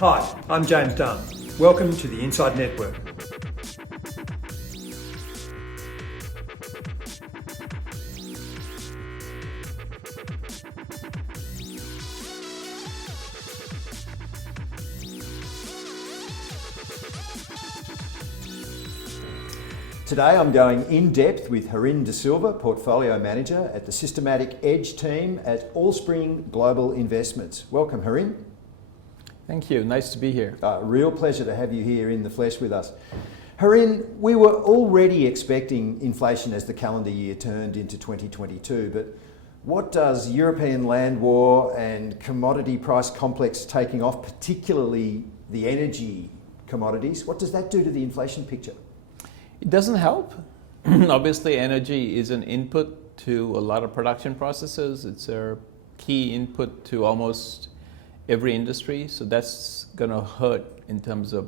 Hi, I'm James Dunn. Welcome to the Inside Network. Today I'm going in depth with Harin De Silva, Portfolio Manager at the Systematic Edge team at Allspring Global Investments. Welcome, Harin. Thank you. Nice to be here. Real pleasure to have you here in the flesh with us. Harin, we were already expecting inflation as the calendar year turned into 2022, but what does European land war and commodity price complex taking off, particularly the energy commodities, what does that do to the inflation picture? It doesn't help. Obviously, energy is an input to a lot of production processes. It's a key input to almost every industry. So that's going to hurt in terms of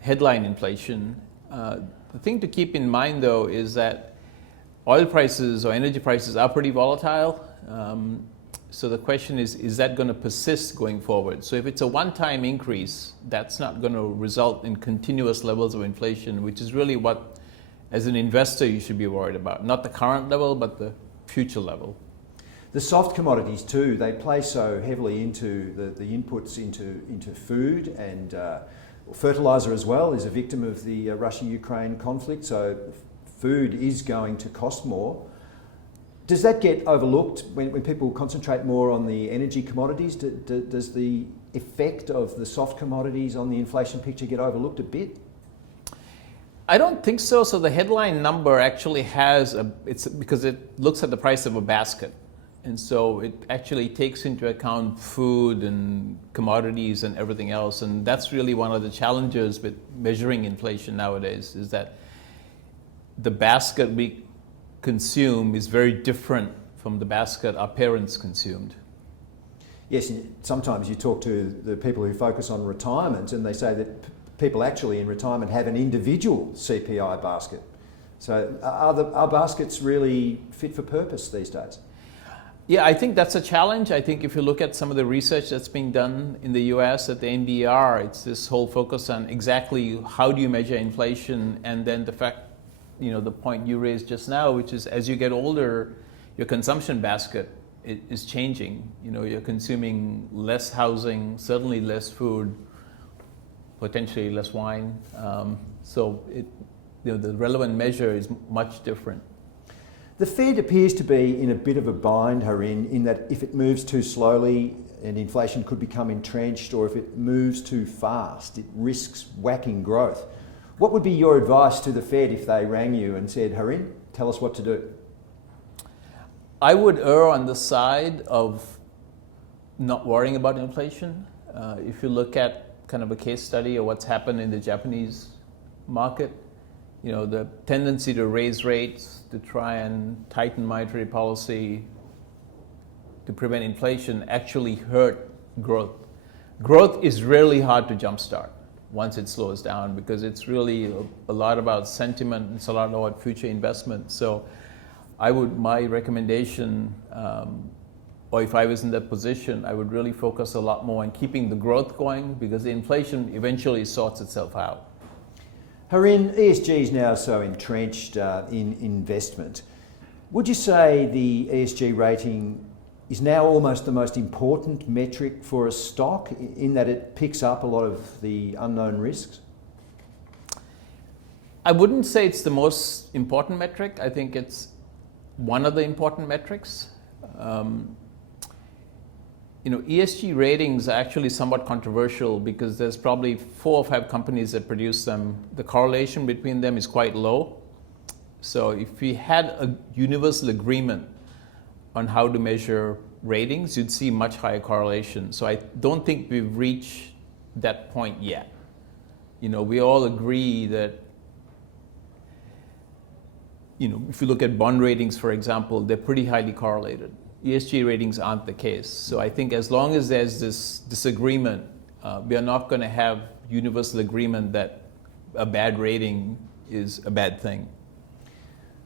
headline inflation. The thing to keep in mind, though, is that oil prices or energy prices are pretty volatile. So the question is that going to persist going forward? So if it's a one-time increase, that's not going to result in continuous levels of inflation, which is really what, as an investor, you should be worried about. Not the current level, but the future level. The soft commodities too, they play so heavily into the inputs into food, and fertiliser as well is a victim of the Russia-Ukraine conflict, so food is going to cost more. Does that get overlooked when people concentrate more on the energy commodities? Does the effect of the soft commodities on the inflation picture get overlooked a bit? I don't think so. So the headline number actually it's because it looks at the price of a basket. And so it actually takes into account food and commodities and everything else. And that's really one of the challenges with measuring inflation nowadays, is that the basket we consume is very different from the basket our parents consumed. Yes, sometimes you talk to the people who focus on retirement and they say that people actually in retirement have an individual CPI basket. So are baskets really fit for purpose these days? Yeah, I think that's a challenge. I think if you look at some of the research that's being done in the US at the NBER, it's this whole focus on exactly how do you measure inflation, and then the fact, the point you raised just now, which is as you get older, your consumption basket is changing. You're consuming less housing, certainly less food, potentially less wine. So the relevant measure is much different. The Fed appears to be in a bit of a bind, Harin, in that if it moves too slowly and inflation could become entrenched, or if it moves too fast, it risks whacking growth. What would be your advice to the Fed if they rang you and said, Harin, tell us what to do? I would err on the side of not worrying about inflation. If you look at kind of a case study of what's happened in the Japanese market, the tendency to raise rates, to try and tighten monetary policy to prevent inflation actually hurt growth. Growth is really hard to jumpstart once it slows down, because it's really a lot about sentiment, it's a lot about future investment. So my recommendation, or if I was in that position, I would really focus a lot more on keeping the growth going, because the inflation eventually sorts itself out. Harin, ESG is now so entrenched in investment. Would you say the ESG rating is now almost the most important metric for a stock, in that it picks up a lot of the unknown risks? I wouldn't say it's the most important metric. I think it's one of the important metrics. ESG ratings are actually somewhat controversial because there's probably 4 or 5 companies that produce them. The correlation between them is quite low. So if we had a universal agreement on how to measure ratings, you'd see much higher correlation. So I don't think we've reached that point yet. We all agree that, if you look at bond ratings, for example, they're pretty highly correlated. ESG ratings aren't the case. So I think as long as there's this disagreement, we are not going to have universal agreement that a bad rating is a bad thing.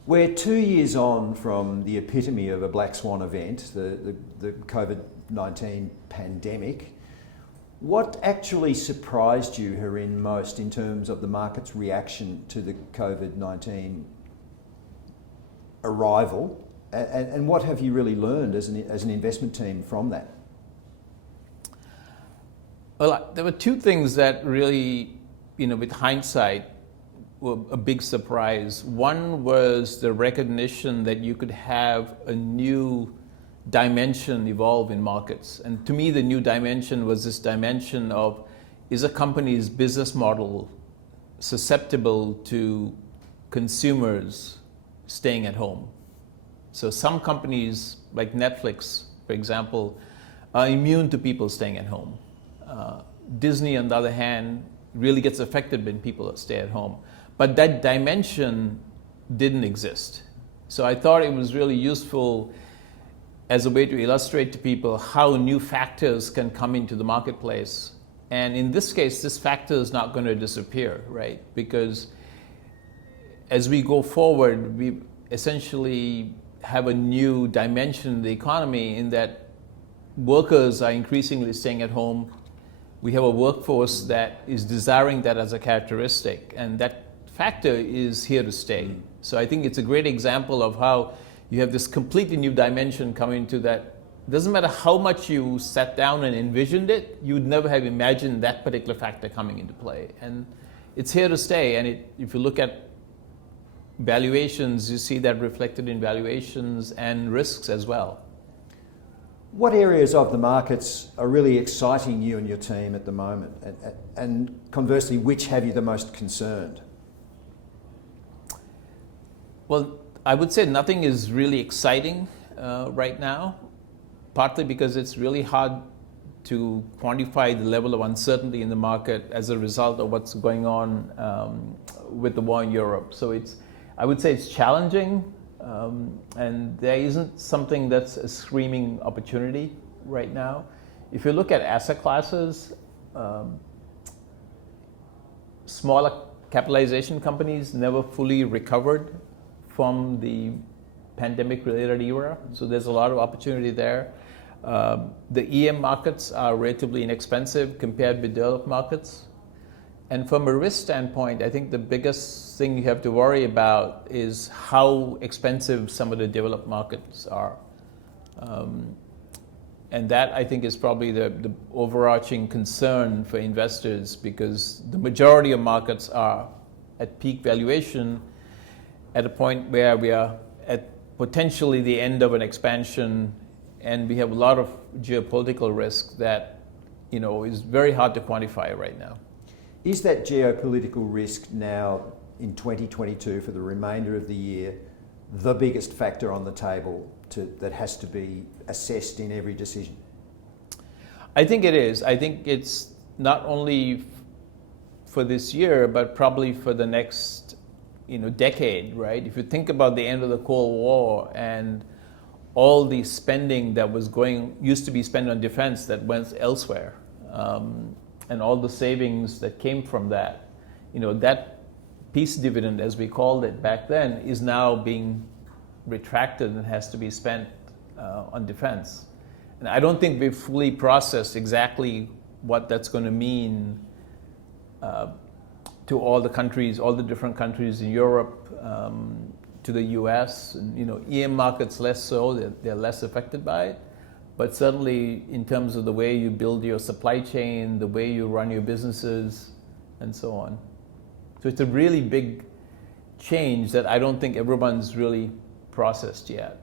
We're 2 years on from the epitome of a black swan event, the COVID-19 pandemic. What actually surprised you, Harin, most in terms of the market's reaction to the COVID-19 arrival? And what have you really learned as an investment team from that? Well, there were two things that really, with hindsight, were a big surprise. One was the recognition that you could have a new dimension evolve in markets. And to me, the new dimension was this dimension of, is a company's business model susceptible to consumers staying at home? So some companies, like Netflix, for example, are immune to people staying at home. Disney, on the other hand, really gets affected when people stay at home. But that dimension didn't exist. So I thought it was really useful as a way to illustrate to people how new factors can come into the marketplace. And in this case, this factor is not going to disappear, right? Because as we go forward, we essentially have a new dimension in the economy in that workers are increasingly staying at home. We have a workforce that is desiring that as a characteristic, and that factor is here to stay. So I think it's a great example of how you have this completely new dimension coming to that. It doesn't matter how much you sat down and envisioned it, you would never have imagined that particular factor coming into play. And it's here to stay. And if you look at valuations, you see that reflected in valuations and risks as well. What areas of the markets are really exciting you and your team at the moment? And conversely, which have you the most concerned? Well, I would say nothing is really exciting right now, partly because it's really hard to quantify the level of uncertainty in the market as a result of what's going on with the war in Europe. So I would say it's challenging, and there isn't something that's a screaming opportunity right now. If you look at asset classes, smaller capitalization companies never fully recovered from the pandemic-related era, so there's a lot of opportunity there. The EM markets are relatively inexpensive compared with developed markets. And from a risk standpoint, I think the biggest thing you have to worry about is how expensive some of the developed markets are. And that, I think, is probably the overarching concern for investors, because the majority of markets are at peak valuation at a point where we are at potentially the end of an expansion, and we have a lot of geopolitical risk that is very hard to quantify right now. Is that geopolitical risk now in 2022 for the remainder of the year the biggest factor on the table that has to be assessed in every decision? I think it is. I think it's not only for this year, but probably for the next decade, right? If you think about the end of the Cold War and all the spending that used to be spent on defense that went elsewhere, and all the savings that came from that, that peace dividend, as we called it back then, is now being retracted and has to be spent on defense. And I don't think we've fully processed exactly what that's going to mean to all the different countries in Europe, to the US, and EM markets less so, they're less affected by it. But certainly in terms of the way you build your supply chain, the way you run your businesses, and so on. So it's a really big change that I don't think everyone's really processed yet.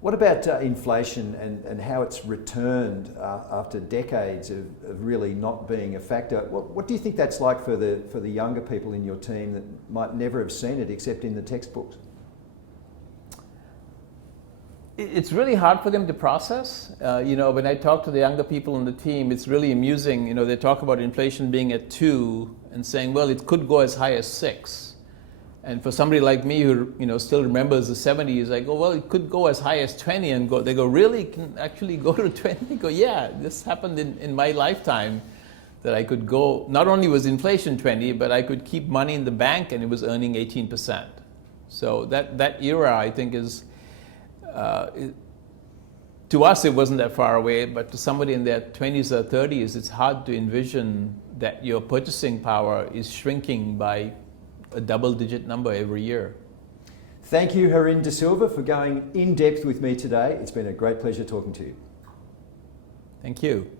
What about inflation and how it's returned after decades of really not being a factor? What do you think that's like for the younger people in your team that might never have seen it except in the textbooks? It's really hard for them to process. When I talk to the younger people on the team, it's really amusing. They talk about inflation being at 2 and saying, well, it could go as high as 6. And for somebody like me who still remembers the 70s, I go, well, it could go as high as 20. And they go, really? It can actually go to 20? I go, yeah, this happened in my lifetime, that I could go, not only was inflation 20, but I could keep money in the bank and it was earning 18%. So that era, I think, is to us, it wasn't that far away, but to somebody in their 20s or 30s, it's hard to envision that your purchasing power is shrinking by a double-digit number every year. Thank you, Harin De Silva, for going in depth with me today. It's been a great pleasure talking to you. Thank you.